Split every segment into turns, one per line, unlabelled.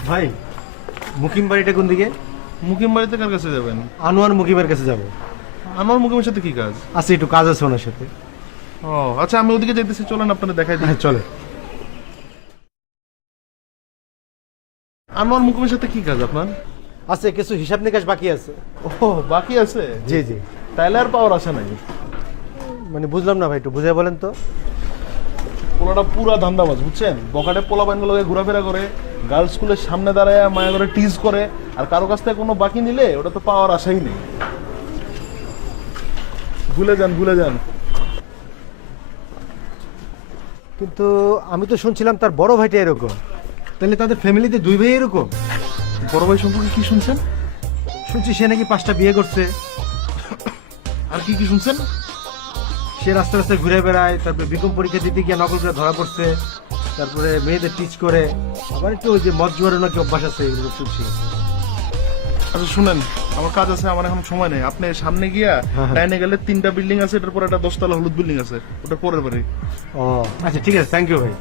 ভাই মুকিম বাড়িটা কোন দিকে?
মুকিম বাড়িতে কার কাছে যাবেন?
আনোয়ার মুকিমের কাছে যাব।
আমার মুকিমের সাথে কি কাজ?
আচ্ছা একটু কাজ আছে ওনার সাথে।
ও আচ্ছা, আমি ওদিকে যেতেছি, চলেন আপনারা দেখাই দিই।
হ্যাঁ চলে।
আনোয়ার মুকিমের সাথে কি কাজ আপনার?
আছে কিছু হিসাব নিকাশ বাকি আছে।
ও বাকি আছে?
জি জি।
তাইলে আর পাওয়ার আসে নাই।
মানে বুঝলাম না ভাই, একটু বুঝাই বলেন তো।
পোলাটা পুরা ধান্দাবাজ, বুঝছেন? বকাটে পোলা বাইনগুলোকে ঘোরাফেরা করে, গার্লস স্কুলের সামনে দাঁড়ায় মায়া করে টিজ করে, আর কারো কাছ থেকে কোনো বাকি নিলে ওটা তো পাওয়ার আশাই নেই। ভুলে যান ভুলে যান।
কিন্তু আমি তো শুনছিলাম তার বড় ভাইটা এরকম, তাহলে তাদের ফ্যামিলিতে দুই ভাই এরকম?
বড় ভাই সম্পর্কে কি শুনছেন?
শুনছি সে নাকি 5টা বিয়ে করছে।
আর কি কি শুনছেন?
সে রাস্তায় রাস্তায় ঘুরে বেড়ায়, তারপরে বিকম পরীক্ষা দিতে গিয়ে নকল করে ধরা পড়ছে, তারপরে মেয়েদের টিচ করে, আবার একটু ওই যে মদ জোয়ারের নাকি অভ্যাস আছে, এগুলো শুনছি।
আচ্ছা শুনেন, আমার কাজ আছে, আমার এখন সময় নেই। আপনি সামনে গিয়া ডাইনে গেলে 3টা বিল্ডিং আছে, এটার পর একটা 10তলা হলুদ বিল্ডিং আছে, ওটা পরের বাড়ি।
ও আচ্ছা ঠিক আছে, থ্যাংক ইউ ভাই।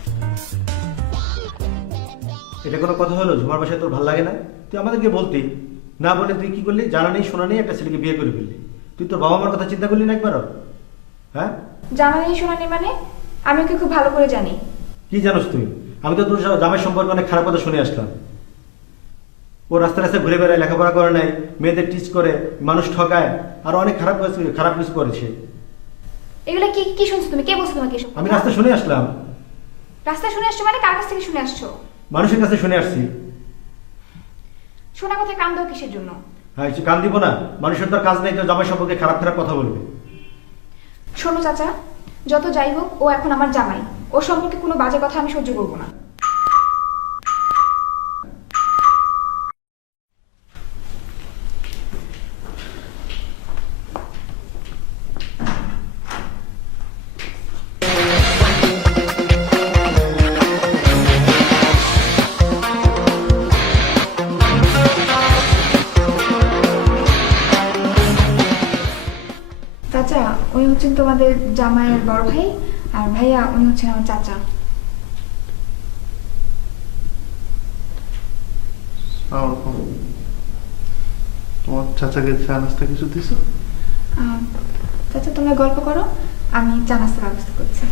এটা কোনো কথা হলো? ঝুমার বাসায় তোর ভালো লাগে না? তুই আমাদেরকে বলতি না, বলে তুই কি করলি? জানা নেই শোনা নেই একটা ছেলেকে বিয়ে করে ফেললি। তুই তোর বাবা মার কথা চিন্তা করলি না একবারও? হ্যাঁ
জানা নেই শোনা নেই মানে? আমি ওকে খুব ভালো করে জানি।
কি জানোস তুই? আমি তো তোর জামাই সম্পর্কে অনেক খারাপ কথা শুনে আসলাম। ও রাস্তায় রাস্তায় ঘুরে বেড়ায়, লেখাপড়া করে নাই, মেয়েদের টিচ করে, মানুষ ঠকায়, আর অনেক খারাপ কিছু করেছে।
এগুলো কি কি শুনছো তুমি? কে বলছো তোমাকে এসব?
আমি রাস্তায় শুনে আসলাম।
রাস্তায় শুনে আসছো মানে? কার কাছ থেকে শুনে আসছো?
মানুষের কাছে শুনে আসছি।
শোনা কথায় কান দাও কিসের জন্য?
হ্যাঁ কান দিব না? মানুষের তো কাজ নেই তো জামাই সম্পর্কে খারাপ খারাপ কথা বলবে।
শোনো চাচা, যত যাই হোক ও এখন আমার জামাই। ওর সম্পর্কে কোনো বাজে কথা আমি সহ্য করবো না। চাচা, উনি হচ্ছেন তোমাদের জামাইয়ের বড় ভাই, আর ভাইয়া উনি হচ্ছেন আমার চাচা।
তোমার চাচাকে চা নাস্তা কিছু দিছো?
চাচা তোমরা গল্প করো, আমি চা নাস্তার ব্যবস্থা করছি।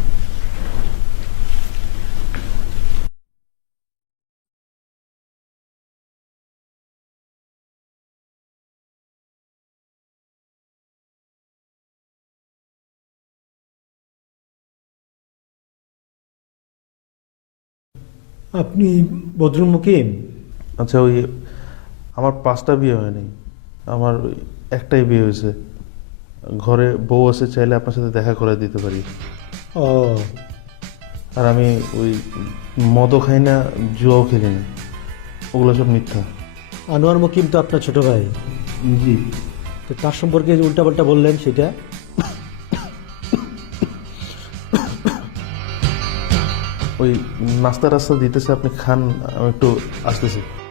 আপনি বদরুল মুকিম?
আচ্ছা, ওই আমার 5টা বিয়ে হয়নি, আমার ওই একটাই বিয়ে হয়েছে। ঘরে বউ আছে, চাইলে আপনার সাথে দেখা করে দিতে পারি।
ও
আর আমি ওই মদও খাই না, জুয়াও খেলি না, ওগুলো সব মিথ্যা।
আনোয়ার মুকিম তো আপনার ছোট ভাই।
জি।
তো তার সম্পর্কে উল্টাপাল্টা বললেন সেটা?
ওই নাস্তা টাস্তা দিতেছে, আপনি খান, আমি একটু আসতেছি।